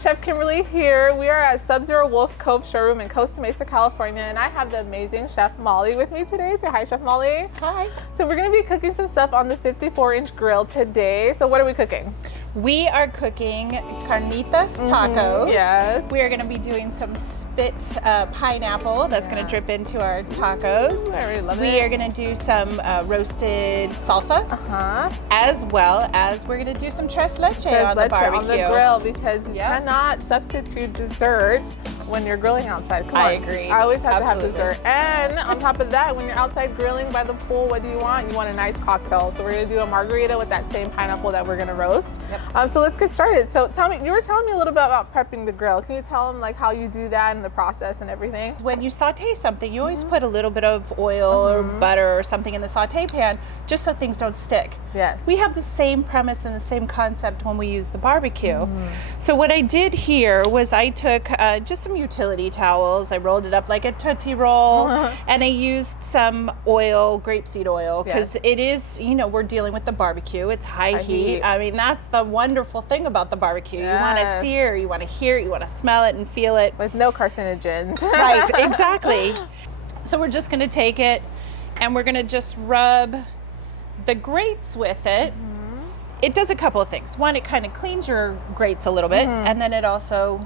Chef Kimberly here. We are at SubZero Wolf Cove Showroom in Costa Mesa, California, and I have the amazing Chef Molly with me today. Say hi, Chef Molly. Hi. So we're going to be cooking some stuff on the 54-inch grill today. So what are we cooking? We are cooking Carnitas tacos. Yes. We are going to be doing some spit pineapple that's going to drip into our tacos. I really love it. We are going to do some roasted salsa, as well as we're going to do some tres leche on the barbecue. On the grill, because you cannot substitute dessert when you're grilling outside. Come on. I agree. I always have to have dessert. And on top of that, when you're outside grilling by the pool, what do you want? You want a nice cocktail. So we're going to do a margarita with that same pineapple that we're going to roast. Yep. So let's get started. So tell me, you were telling me a little bit about prepping the grill. Can you tell them like how you do that and the process and everything? When you saute something, you always put a little bit of oil or butter or something in the saute pan just so things don't stick. Yes. We have the same premise and the same concept when we use the barbecue. So what I did here was I took just some utility towels, I rolled it up like a Tootsie Roll, and I used some oil, grapeseed oil, because it is, you know, we're dealing with the barbecue. It's high heat. I mean, that's the wonderful thing about the barbecue. You want to sear, you want to hear it, you want to smell it and feel it. With no carcinogens. Right, exactly. So we're just going to take it and we're going to just rub the grates with it. It does a couple of things. One, it kind of cleans your grates a little bit, and then it also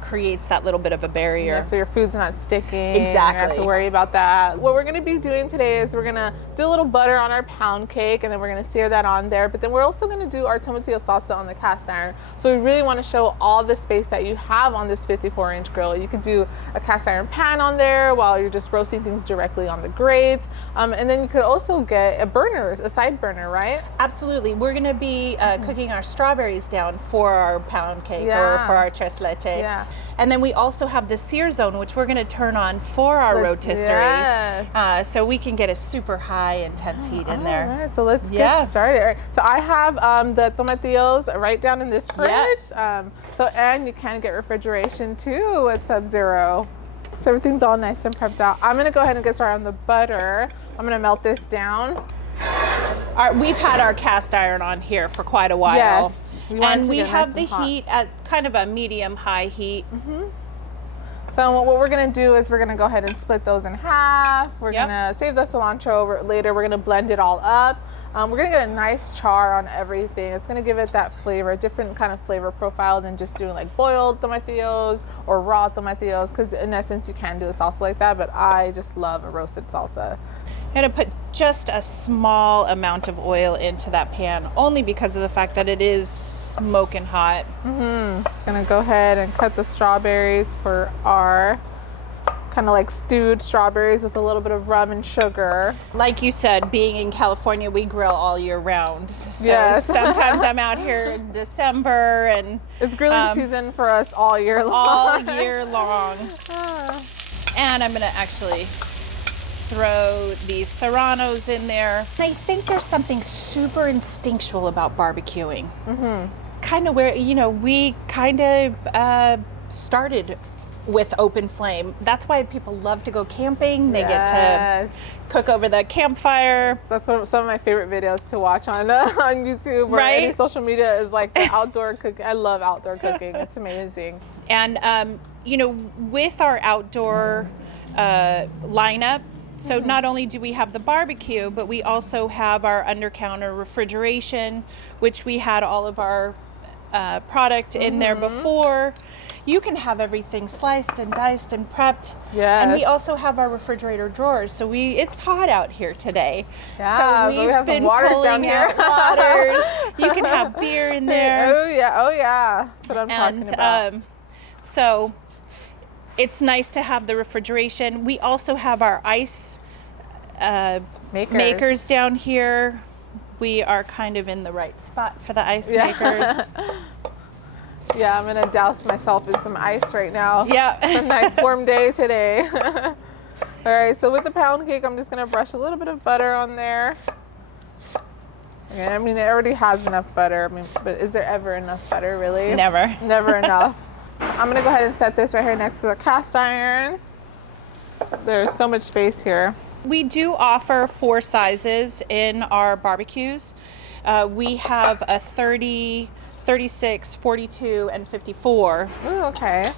creates that little bit of a barrier. Yeah, so your food's not sticking. Exactly. You don't have to worry about that. What we're going to be doing today is we're going to do a little butter on our pound cake, and then we're going to sear that on there. But then we're also going to do our tomatillo salsa on the cast iron. So we really want to show all the space that you have on this 54-inch grill. You could do a cast iron pan on there while you're just roasting things directly on the grate. And then you could also get a burner, a side burner, right? Absolutely. We're going to be cooking our strawberries down for our pound cake or for our tres leche. Yeah. And then we also have the sear zone, which we're going to turn on for our rotisserie. So we can get a super high intense heat in there. All right, so let's get started. All right, so I have the tomatillos right down in this fridge. And you can get refrigeration too at SubZero. So everything's all nice and prepped out. I'm going to go ahead and get started on the butter. I'm going to melt this down. We've had our cast iron on here for quite a while. Yes. And we have the heat at kind of a medium-high heat. So what we're going to do is we're going to go ahead and split those in half. We're going to save the cilantro later. We're going to blend it all up. We're going to get a nice char on everything. It's going to give it that flavor, a different kind of flavor profile than just doing like boiled tomatillos or raw tomatillos, because in essence you can do a salsa like that, but I just love a roasted salsa. I'm going to put just a small amount of oil into that pan, only because of the fact that it is smoking hot. Gonna go ahead and cut the strawberries for our kind of like stewed strawberries with a little bit of rum and sugar. Like you said, being in California, we grill all year round. So sometimes I'm out here in December, and it's grilling season for us all year long. All year long. And I'm gonna actually throw these serranos in there. I think there's something super instinctual about barbecuing. Kind of where, you know, we kind of started with open flame. That's why people love to go camping. They get to cook over the campfire. That's one of some of my favorite videos to watch on YouTube or any social media is like the outdoor cooking. I love outdoor cooking. It's amazing. And, you know, with our outdoor lineup, so not only do we have the barbecue, but we also have our under-counter refrigeration, which we had all of our product in there before. You can have everything sliced and diced and prepped. And we also have our refrigerator drawers. So it's hot out here today. So we have some waters down here. Waters. You can have beer in there. Oh yeah. That's what I'm talking about. So it's nice to have the refrigeration. We also have our ice makers down here. We are kind of in the right spot for the ice makers. Yeah, I'm gonna douse myself in some ice right now. Yeah. It's a nice warm day today. All right, so with the pound cake, I'm just gonna brush a little bit of butter on there. Okay, I mean, it already has enough butter. I mean, but is there ever enough butter, really? Never. Never enough. So I'm gonna go ahead and set this right here next to the cast iron. There's so much space here. We do offer 4 sizes in our barbecues. We have a 30 36, 42, and 54. Ooh, okay.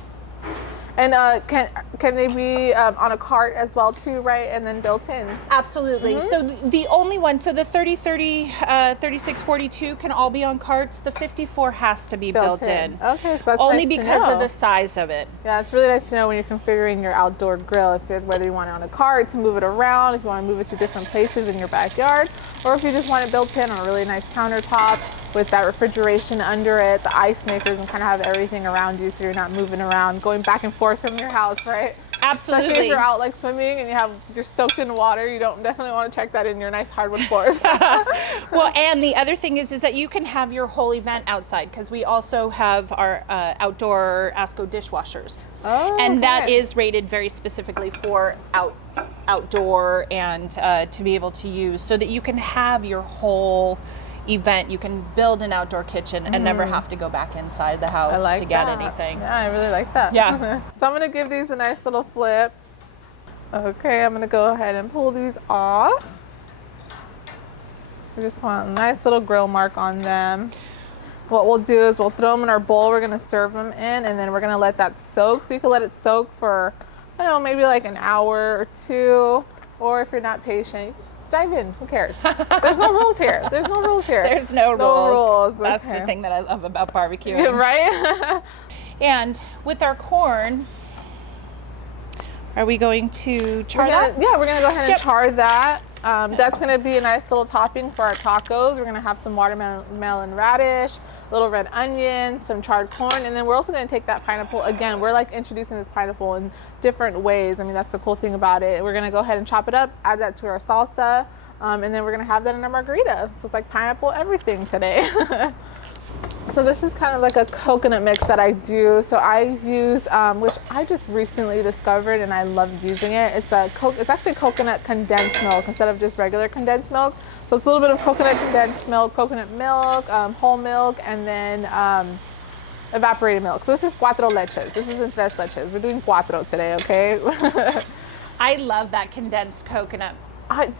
And can they be on a cart as well too, right? And then built in? Absolutely. So the only one, so the 30, 36, 42 can all be on carts. The 54 has to be built in. Okay, so that's only nice because to of know. the size of it. Yeah, it's really nice to know when you're configuring your outdoor grill, whether you want it on a cart to move it around, if you want to move it to different places in your backyard, or if you just want it built in on a really nice countertop with that refrigeration under it, the ice makers, and kind of have everything around you so you're not moving around, going back and forth from your house, right? Absolutely. Especially if you're out like swimming and you're soaked in water, you don't definitely want to check that in your nice hardwood floors. Well, and the other thing is that you can have your whole event outside, because we also have our outdoor ASCO dishwashers. Oh, and that okay. is rated very specifically for outdoor and to be able to use, so that you can have your whole event. You can build an outdoor kitchen and never have to go back inside the house to get anything. Yeah, I really like that. Yeah. So I'm gonna give these a nice little flip. Okay, I'm gonna go ahead and pull these off. So we just want a nice little grill mark on them. What we'll do is we'll throw them in our bowl. We're gonna serve them in, and then we're gonna let that soak. So you can let it soak for, I don't know, maybe like an hour or two, or if you're not patient, you just dive in. Who cares? There's no rules here. There's no rules here. There's no rules. No rules. That's Okay. the thing that I love about barbecuing. Yeah, right? And with our corn, are we going to char that? Yeah, we're gonna go ahead and Yep. char that. That's gonna be a nice little topping for our tacos. We're gonna have some watermelon radish, little red onion, some charred corn, and then we're also gonna take that pineapple. Again, we're like introducing this pineapple in different ways. I mean, that's the cool thing about it. We're gonna go ahead and chop it up, add that to our salsa, and then we're gonna have that in our margarita. So it's like pineapple everything today. So this is kind of like a coconut mix that I do. So I use, which I just recently discovered and I love using it. It's actually coconut condensed milk instead of just regular condensed milk. So it's a little bit of coconut condensed milk, coconut milk, whole milk, and then evaporated milk. So this is cuatro leches. This isn't tres leches. We're doing cuatro today, okay? I love that condensed coconut.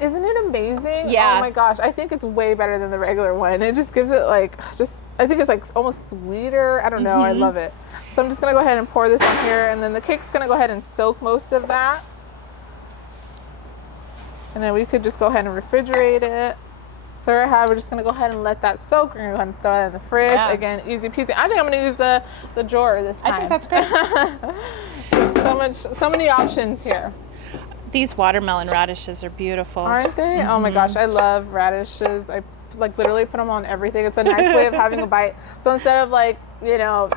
Isn't it amazing? Yeah. Oh my gosh, I think it's way better than the regular one. It just gives it like, I think it's like almost sweeter. I don't know, I love it. So I'm just gonna go ahead and pour this on here, and then the cake's gonna go ahead and soak most of that. And then we could just go ahead and refrigerate it. So we're just gonna go ahead and let that soak. We're gonna go ahead and throw it in the fridge. Yeah. Again, easy peasy. I think I'm gonna use the drawer this time. I think that's great. There's so many options here. These watermelon radishes are beautiful. Aren't they? Oh my gosh, I love radishes. I like literally put them on everything. It's a nice way of having a bite. So instead of like,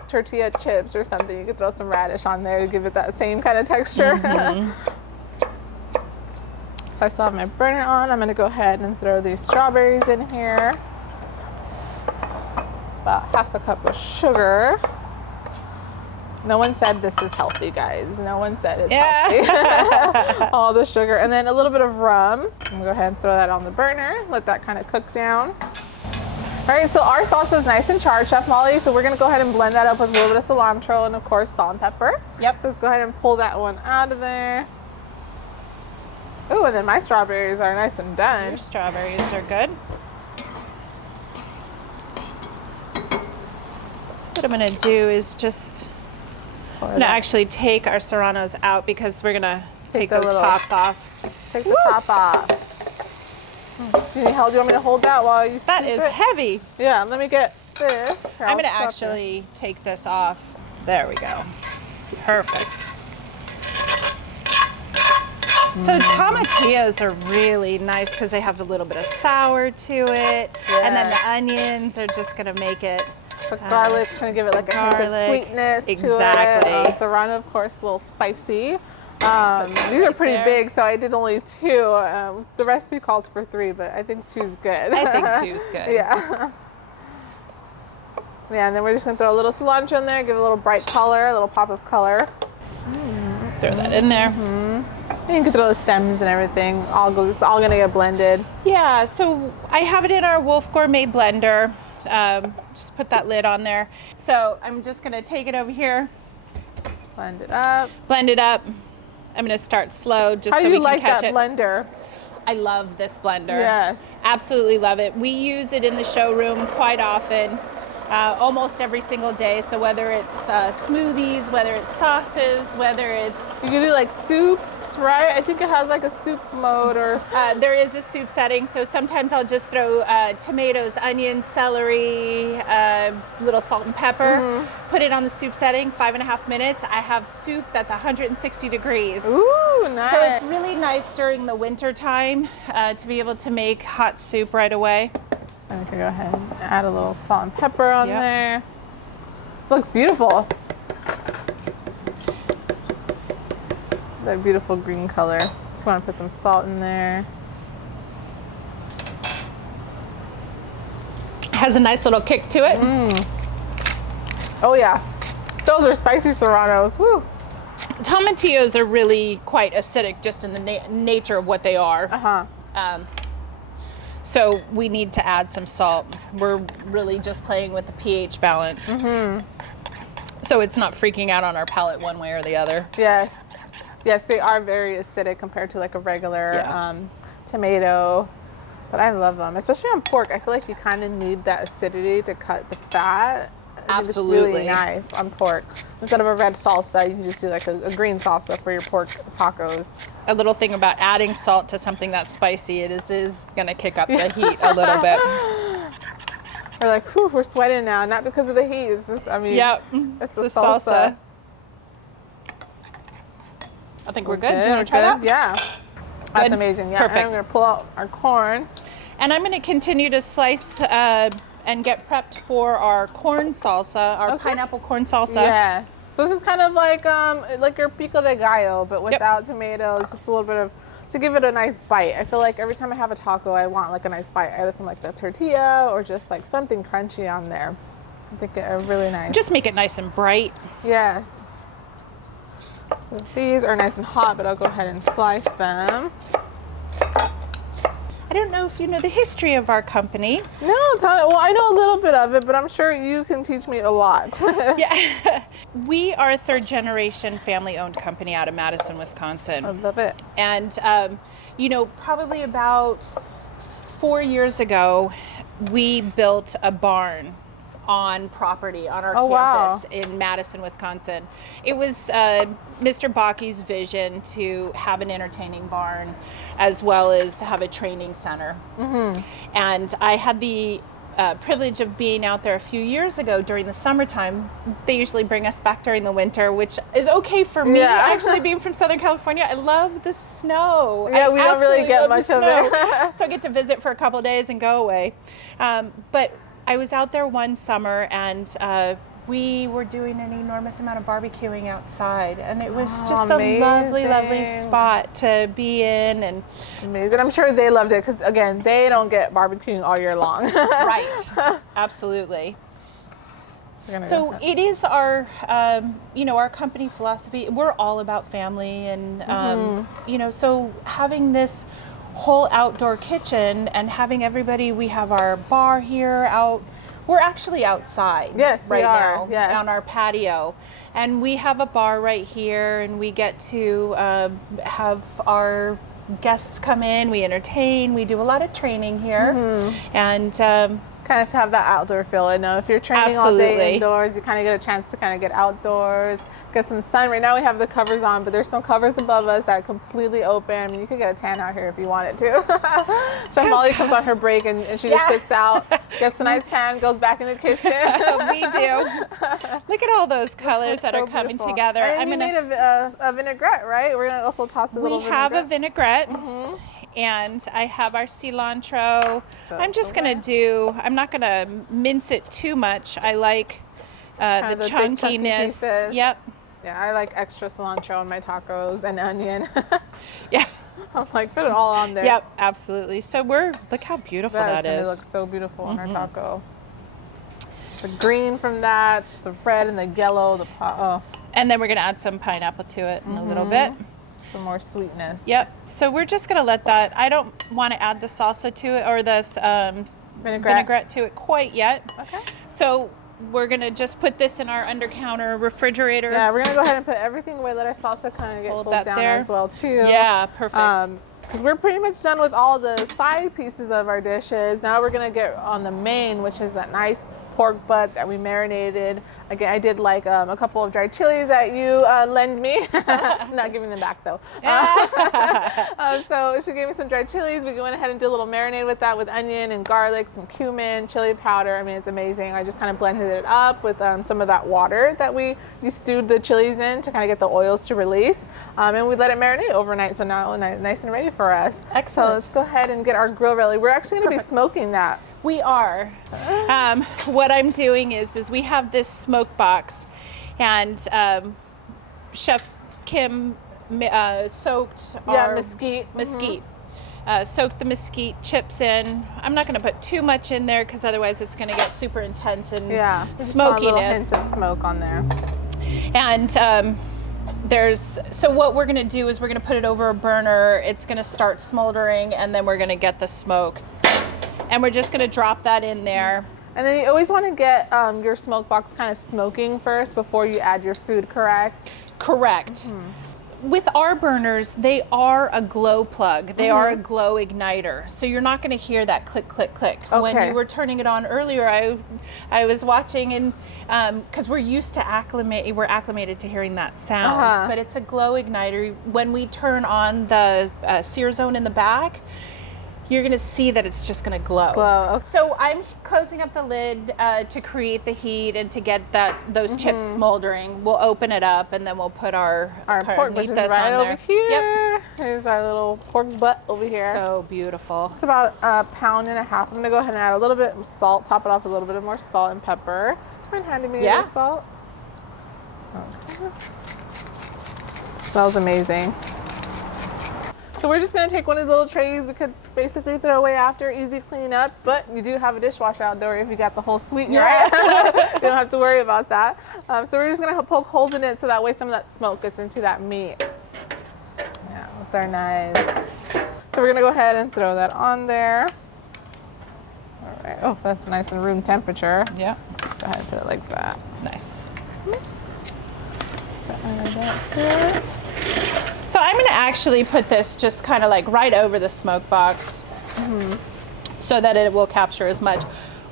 tortilla chips or something, you could throw some radish on there to give it that same kind of texture. So I still have my burner on. I'm gonna go ahead and throw these strawberries in here. About half a cup of sugar. No one said this is healthy, guys. No one said it's healthy. All the sugar. And then a little bit of rum. I'm gonna go ahead and throw that on the burner. Let that kind of cook down. All right, so our salsa is nice and charred, Chef Molly. So we're gonna go ahead and blend that up with a little bit of cilantro and of course salt and pepper. Yep. So let's go ahead and pull that one out of there. Oh, and then my strawberries are nice and done. Your strawberries are good. What I'm gonna do is just, I'm gonna actually take our serranos out because we're gonna take the those tops off. Take the top off. Do you need help? Do you want me to hold that while you That scoop is it? heavy. Yeah, let me get this. Here, I'm gonna I'll swap actually take this off. There we go. Perfect. So tomatillos are really nice because they have a little bit of sour to it, and then the onions are just gonna make it. The garlic's gonna give it like a hint of garlic, sweetness exactly. to it. Serrano, of course, a little spicy. These are pretty there. big, so I did only 2. The recipe calls for 3, but I think 2's good. I think 2's good. Yeah. Yeah, and then we're just gonna throw a little cilantro in there, give it a little bright color, a little pop of color. Throw that in there. And you can throw the stems and everything. It's all gonna get blended. Yeah, so I have it in our Wolf Gourmet blender. Just put that lid on there. So I'm just gonna take it over here, Blend it up. blend it up. I'm gonna start slow just How so do we you can like catch that it. blender? I love this blender. Yes. Absolutely love it. We use it in the showroom quite often. almost every single day. So whether it's smoothies, whether it's sauces, whether it's... You can do like soups, right? I think it has like a soup mode or... there is a soup setting, so sometimes I'll just throw tomatoes, onions, celery, little salt and pepper, put it on the soup setting, 5.5 minutes. I have soup that's 160 degrees. Ooh, nice. So it's really nice during the winter time to be able to make hot soup right away. I can go ahead and add a little salt and pepper on Yep. there. Looks beautiful. That beautiful green color. Just want to put some salt in there. Has a nice little kick to it. Oh yeah, those are spicy serranos. Woo. Tomatillos are really quite acidic just in the nature of what they are. So we need to add some salt. We're really just playing with the pH balance. So it's not freaking out on our palate one way or the other. Yes. Yes, they are very acidic compared to like a regular tomato. But I love them, especially on pork. I feel like you kind of need that acidity to cut the fat. Absolutely. It's really nice on pork. Instead of a red salsa, you can just do like a green salsa for your pork tacos. A little thing about adding salt to something that's spicy, it is going to kick up the heat a little bit. We're like, whew, we're sweating now. Not because of the heat. It's just, I mean, it's the salsa. I think we're good. Do you want to try that? Yeah. That's amazing. Yeah. Perfect. And I'm going to pull out our corn. And I'm going to continue to slice and get prepped for our corn salsa, our pineapple corn salsa. Yes. So this is kind of like your pico de gallo, but without tomatoes, just a little bit of, to give it a nice bite. I feel like every time I have a taco, I want like a nice bite, either from like the tortilla or just like something crunchy on there. I think they're really nice. Just make it nice and bright. Yes. So these are nice and hot, but I'll go ahead and slice them. I don't know if you know the history of our company. No, well, I know a little bit of it, but I'm sure you can teach me a lot. Yeah. We are a third generation family owned company out of Madison, Wisconsin. I love it. And, probably about 4 years ago, we built a barn on property on our campus in Madison, Wisconsin. It was Mr. Baki's vision to have an entertaining barn as well as have a training center. And I had the privilege of being out there a few years ago during the summertime. They usually bring us back during the winter, which is okay for me. Actually, being from Southern California, I love the snow. Yeah, we don't really get much of it. So I get to visit for a couple of days and go away. But I was out there one summer and we were doing an enormous amount of barbecuing outside, and it was just a lovely, lovely spot to be in. And amazing. I'm sure they loved it because, again, they don't get barbecuing all year long. Right. Absolutely. So it is our, our company philosophy. We're all about family, and so having this whole outdoor kitchen and having everybody, we have our bar here out. We're actually outside right now on our patio, and we have a bar right here, and we get to have our guests come in, we entertain, we do a lot of training here, and kind of have that outdoor feel. I know if you're training all day indoors, you kind of get a chance to kind of get outdoors, get some sun. Right now we have the covers on, but there's some covers above us that are completely open. I mean, you could get a tan out here if you wanted to. Chef Molly comes on her break and she just sits out, gets a nice tan, goes back in the kitchen. We do. Look at all those colors that are coming together. And you made a vinaigrette, right? We're gonna also toss a little vinaigrette. We have a vinaigrette. And I have our cilantro. I'm just gonna I'm not gonna mince it too much. I like the chunkiness. Yep. Yeah, I like extra cilantro on my tacos and onion. Yeah. I'm like, put it all on there. Yep, absolutely. So look how beautiful that is. It looks so beautiful on our taco. The green from that, just the red and the yellow, And then we're gonna add some pineapple to it in a little bit. Some more sweetness. Yep. So we're just gonna let that. I don't want to add the salsa to it or this vinaigrette to it quite yet. Okay. So we're gonna just put this in our under counter refrigerator. Yeah, we're gonna go ahead and put everything away. Let our salsa kind of get cooled down there as well too. Yeah, perfect. Because we're pretty much done with all the side pieces of our dishes. Now we're gonna get on the main, which is that nice pork butt that we marinated. Again, I did like a couple of dried chilies that you lend me. Not giving them back though. So she gave me some dried chilies. We went ahead and did a little marinade with that, with onion and garlic, some cumin, chili powder. I mean, it's amazing. I just kind of blended it up with some of that water that we stewed the chilies in to kind of get the oils to release. And we let it marinate overnight, so now nice and ready for us. Excellent. So let's go ahead and get our grill ready. We're actually going to be smoking that. We are. What I'm doing is we have this smoke box, and Chef Kim soaked our mesquite. Soaked the mesquite chips in. I'm not going to put too much in there because otherwise it's going to get super intense and smokiness. Little hints of smoke on there. And so what we're going to do is we're going to put it over a burner. It's going to start smoldering, and then we're going to get the smoke. And we're just going to drop that in there. And then you always want to get your smoke box kind of smoking first before you add your food, correct? Correct. With our burners, they are a glow plug. They are a glow igniter. So you're not going to hear that click, click, click. Okay. When you were turning it on earlier, I was watching, and because we're used to we're acclimated to hearing that sound. But it's a glow igniter. When we turn on the sear zone in the back, you're going to see that it's just going to glow. Okay. So I'm closing up the lid to create the heat and to get those chips smoldering. We'll open it up, and then we'll put our pork, which is Carnitas right on over there. here. Yep. Here's our little pork butt over here. So beautiful. It's about 1.5 pounds. I'm going to go ahead and add a little bit of salt, top it off with a little bit of more salt and pepper. Do you mind handing me the salt? Okay. Smells amazing. So we're just going to take one of these little trays we could basically throw away after, easy clean up, but you do have a dishwasher outdoor if you got the whole sweetener, right? You don't have to worry about that. So we're just going to poke holes in it so that way some of that smoke gets into that meat. Yeah, with our knives. So we're going to go ahead and throw that on there. All right. Oh, that's nice and room temperature. Yeah. Just go ahead and put it like that. Nice. Add that to it. So I'm going to actually put this just kind of like right over the smoke box so that it will capture as much.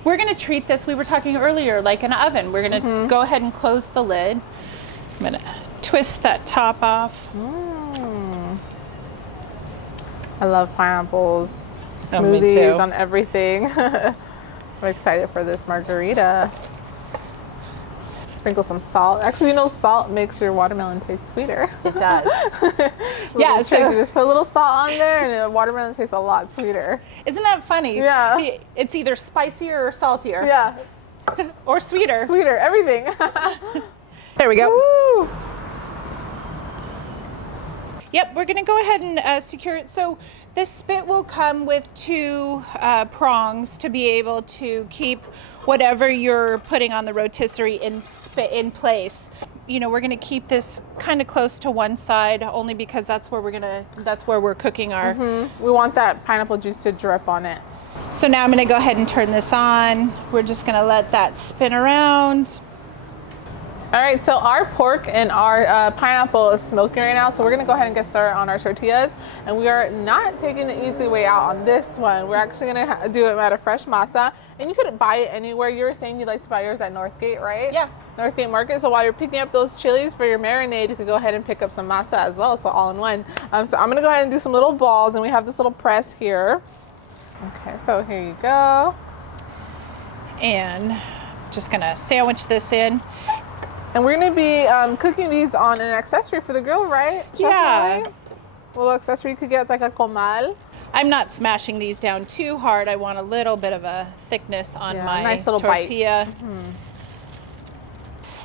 We're going to treat this, we were talking earlier, like an oven. We're going to go ahead and close the lid. I'm going to twist that top off. I love pineapples, Oh, me too. smoothies on everything. I'm excited for this margarita. Sprinkle some salt. Actually, salt makes your watermelon taste sweeter. It does. Yeah, so you just put a little salt on there and the watermelon tastes a lot sweeter. Isn't that funny? Yeah. It's either spicier or saltier. Yeah. Or sweeter. Sweeter, everything. There we go. Woo! Yep, we're gonna go ahead and secure it. So this spit will come with 2 prongs to be able to keep whatever you're putting on the rotisserie in place. We're gonna keep this kind of close to one side only because that's where we're cooking our. We want that pineapple juice to drip on it. So now I'm gonna go ahead and turn this on. We're just gonna let that spin around. All right, so our pork and our pineapple is smoking right now, so we're gonna go ahead and get started on our tortillas. And we are not taking the easy way out on this one. We're actually gonna do it at a fresh masa, and you could buy it anywhere. You were saying you'd like to buy yours at Northgate, right? Yeah. Northgate Market. So while you're picking up those chilies for your marinade, you could go ahead and pick up some masa as well, so all in one. So I'm gonna go ahead and do some little balls, and we have this little press here. Okay, so here you go. And just gonna sandwich this in. And we're gonna be cooking these on an accessory for the grill, right? Chef Yeah. Molly? A little accessory you could get, like a comal. I'm not smashing these down too hard. I want a little bit of a thickness on my nice little tortilla.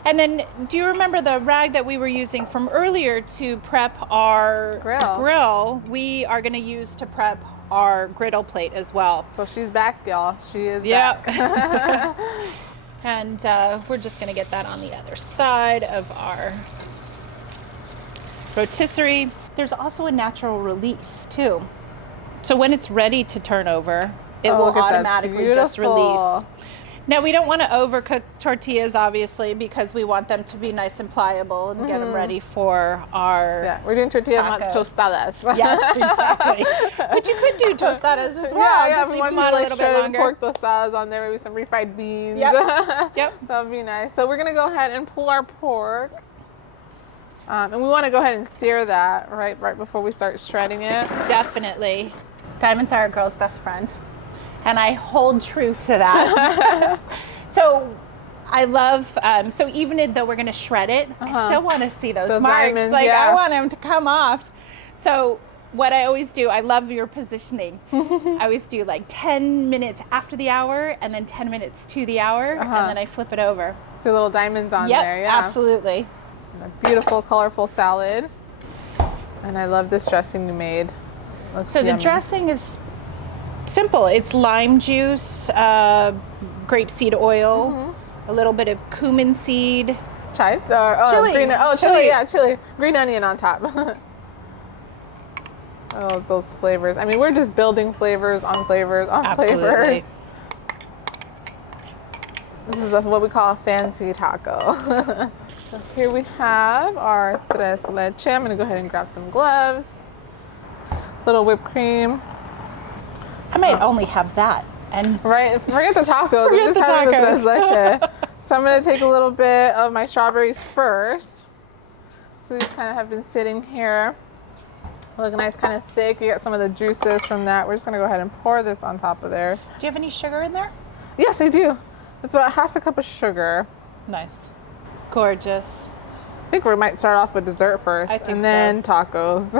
And then, do you remember the rag that we were using from earlier to prep our grill? We are going to use to prep our griddle plate as well. So she's back, y'all. She is back. And we're just going to get that on the other side of our rotisserie. There's also a natural release too. So when it's ready to turn over, it will automatically just release. Now we don't want to overcook tortillas, obviously, because we want them to be nice and pliable and get them ready for our Yeah, we're doing tortillas, not tacos. tostadas. Yes, exactly. But you could do tostadas as well. Yeah, just we leave want them to on do a like little bit shredded longer. pork tostadas on there, maybe some refried beans. Yep. Yep. That would be nice. So we're gonna go ahead and pull our pork. And we want to go ahead and sear that right before we start shredding it. Definitely. Diamonds are a girl's best friend. And I hold true to that. So I love, so even though we're going to shred it, I still want to see those marks. Diamonds, like yeah. I want them to come off. So what I always do, I love your positioning. I always do like 10 minutes after the hour and then 10 minutes to the hour. And then I flip it over. Two little diamonds on Yep, there. Yeah, absolutely. And a beautiful, colorful salad. And I love this dressing you made. Looks So the yummy. dressing is simple. It's lime juice, grapeseed oil, a little bit of cumin seed. Chives? Or, Chili. Green, Chili. chili. Yeah, chili. Green onion on top. Oh, those flavors. I mean, we're just building flavors on flavors on Absolutely. flavors. This is what we call a fancy taco. So here we have our tres leche. I'm gonna go ahead and grab some gloves. Little whipped cream. I might only have that. And Right, forget the tacos. Forget I'm just the having the tacos. tres leche. So I'm gonna take a little bit of my strawberries first. So these kind of have been sitting here. Look nice, kind of thick. You get some of the juices from that. We're just gonna go ahead and pour this on top of there. do you have any sugar in there? Yes, I do. It's about half a cup of sugar. Nice. Gorgeous. I think we might start off with dessert first I think and then tacos.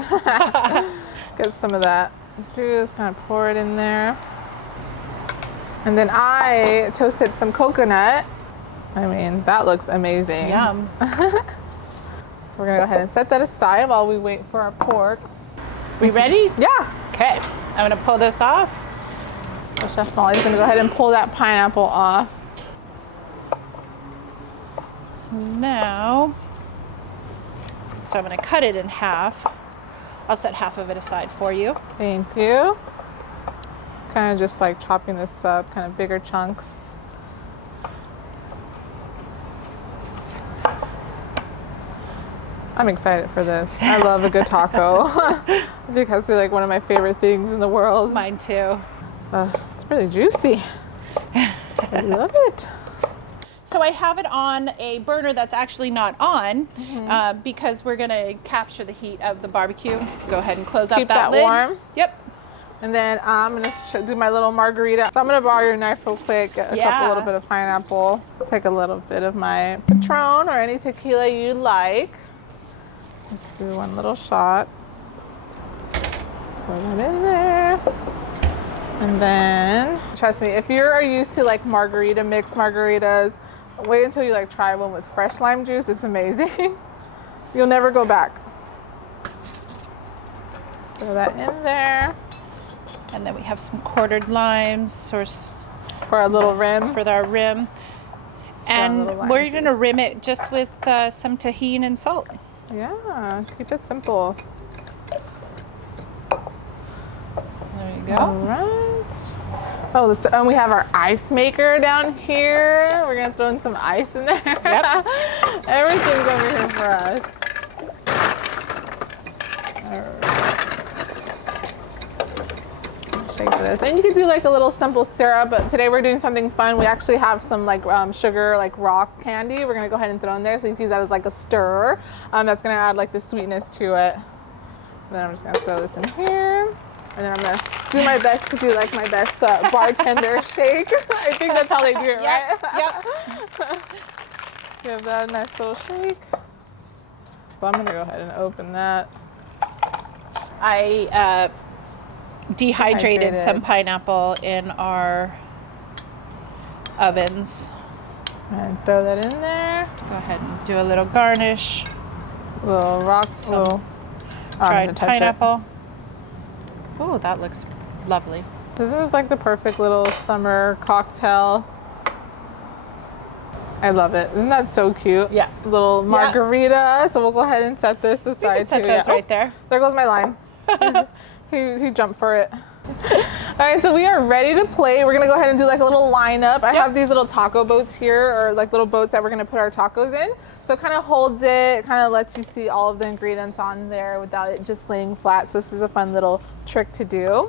Get some of that juice, kind of pour it in there. And then I toasted some coconut. I mean, that looks amazing. Yum. So we're gonna go ahead and set that aside while we wait for our pork. We ready? Yeah. Okay. I'm gonna pull this off. So Chef Molly's gonna go ahead and pull that pineapple off. Now, so I'm gonna cut it in half. I'll set half of it aside for you. Thank you. Kind of just like chopping this up, kind of bigger chunks. I'm excited for this. I love a good taco. I think it has to be like one of my favorite things in the world. Mine too. It's really juicy. I love it. So I have it on a burner that's actually not on because we're gonna capture the heat of the barbecue. Go ahead and close Keep up that that lid. warm. Yep. And then I'm gonna do my little margarita. So I'm gonna borrow your knife real quick, get a Yeah. little bit of pineapple. Take a little bit of my Patron or any tequila you like. Just do one little shot. Pour that in there. And then, trust me, if you're used to like margarita, mixed margaritas, wait until you like try one with fresh lime juice. It's amazing. You'll never go back. Throw that in there. And then we have some quartered limes For a little rim. for our rim. And little lime we're gonna juice. rim it just with some tahini and salt. Yeah, keep it simple. There you go. All right. Oh, and we have our ice maker down here. We're gonna throw in some ice in there. Yep. Everything's over here for us. All right. Shake this, and you could do like a little simple syrup. But today we're doing something fun. We actually have some like sugar, like rock candy. We're gonna go ahead and throw in there, so you can use that as like a stir. That's gonna add like the sweetness to it. And then I'm just gonna throw this in here. And then I'm gonna do my best to do like my best bartender shake. I think that's how they do it, right? Yep. Give that a nice little shake. So I'm gonna go ahead and open that. I dehydrated some Dehydrated. pineapple in our ovens. And throw that in there. Go ahead and do a little garnish. Little rock, Some little I'm dried gonna touch it. pineapple. Oh, that looks lovely. This is like the perfect little summer cocktail. I love it. Isn't that so cute? Yeah. Little margarita. So we'll go ahead and set this aside Set too. those Yeah. right there. There goes my lime. He jumped for it. All right, so we are ready to plate. We're gonna go ahead and do like a little lineup. I have these little taco boats here, or like little boats that we're gonna put our tacos in. So it kind of holds it, kind of lets you see all of the ingredients on there without it just laying flat. So this is a fun little trick to do. So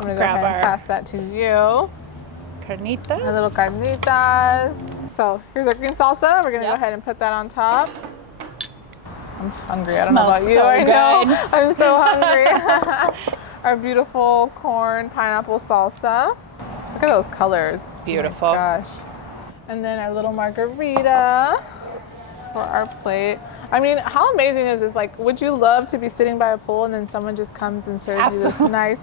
I'm gonna go ahead and pass that to you. Carnitas. A little carnitas. So here's our green salsa. We're gonna go ahead and put that on top. I'm hungry. I don't know about you. I know. I'm so hungry. Our beautiful corn pineapple salsa. Look at those colors. Beautiful. Oh my gosh. And then our little margarita for our plate. I mean, how amazing is this? Like, would you love to be sitting by a pool and then someone just comes and serves you this nice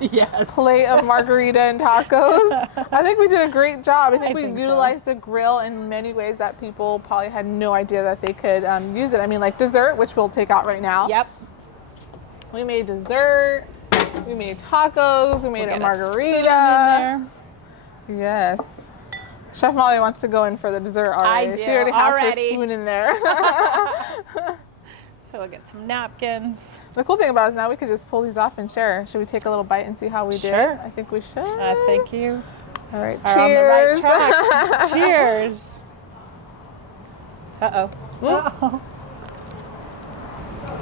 plate of margarita and tacos? I think we did a great job. I think we utilized the grill in many ways that people probably had no idea that they could use it. I mean, like dessert, which we'll take out right now. Yep. We made dessert. We made tacos. We made a margarita. Yes. Chef Molly wants to go in for the dessert already. I do. She already has her spoon in there. So we'll get some napkins. The cool thing about it is now we could just pull these off and share. Should we take a little bite and see how we did? I think we should. Thank you. All right, Are cheers. on the right track. Cheers. Uh-oh.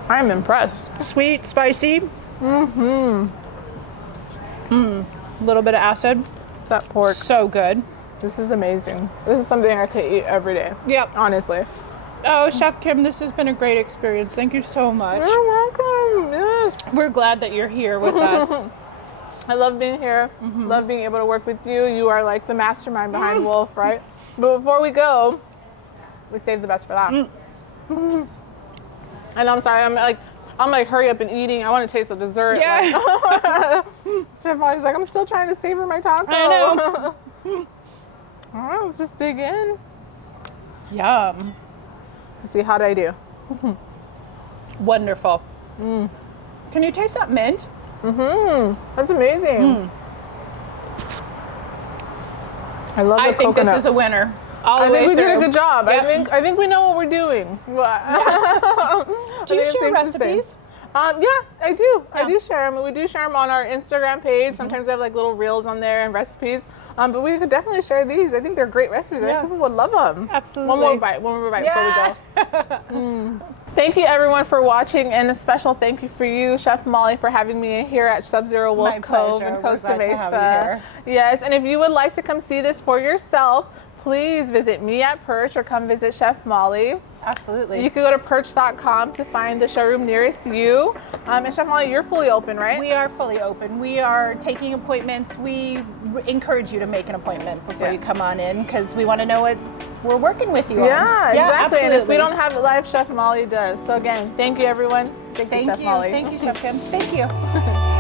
I'm impressed. Sweet, spicy. A little bit of acid. That pork. So good. This is amazing. This is something I could eat every day. Yep. Honestly. Oh, Chef Kim, this has been a great experience. Thank you so much. You're welcome. Yes. We're glad that you're here with us. I love being here. Love being able to work with you. You are like the mastermind behind Wolf, right? But before we go, we saved the best for last. And I'm sorry, I'm like hurry up and eating. I want to taste the dessert. Yeah. Like, Chef Molly's like, I'm still trying to savor my taco. I know. All right, let's just dig in. Yum. Let's see, how did I do? Wonderful. Can you taste that mint? That's amazing. I love the I think coconut. this is a winner. I think we did a good job. Yep. I think we know what we're doing. Do you share recipes? Yeah, I do. I do share them. We do share them on our Instagram page. Sometimes I have like little reels on there and recipes. But we could definitely share these. I think they're great recipes. I think people would love them. Absolutely. One more bite before we go. Thank you everyone for watching, and a special thank you for you, Chef Molly, for having me here at SubZero Wolf Cove in Costa Mesa. Yes, and if you would like to come see this for yourself, please visit me at PIRCH or come visit Chef Molly. Absolutely. You can go to PIRCH.com to find the showroom nearest you. And Chef Molly, you're fully open, right? We are fully open. We are taking appointments. We encourage you to make an appointment before you come on in, because we want to know what we're working with you on. Yeah, exactly. Absolutely. And if we don't have it live, Chef Molly does. So again, thank you everyone. Thank you, Chef Molly. Thank you, Chef Kim. Thank you.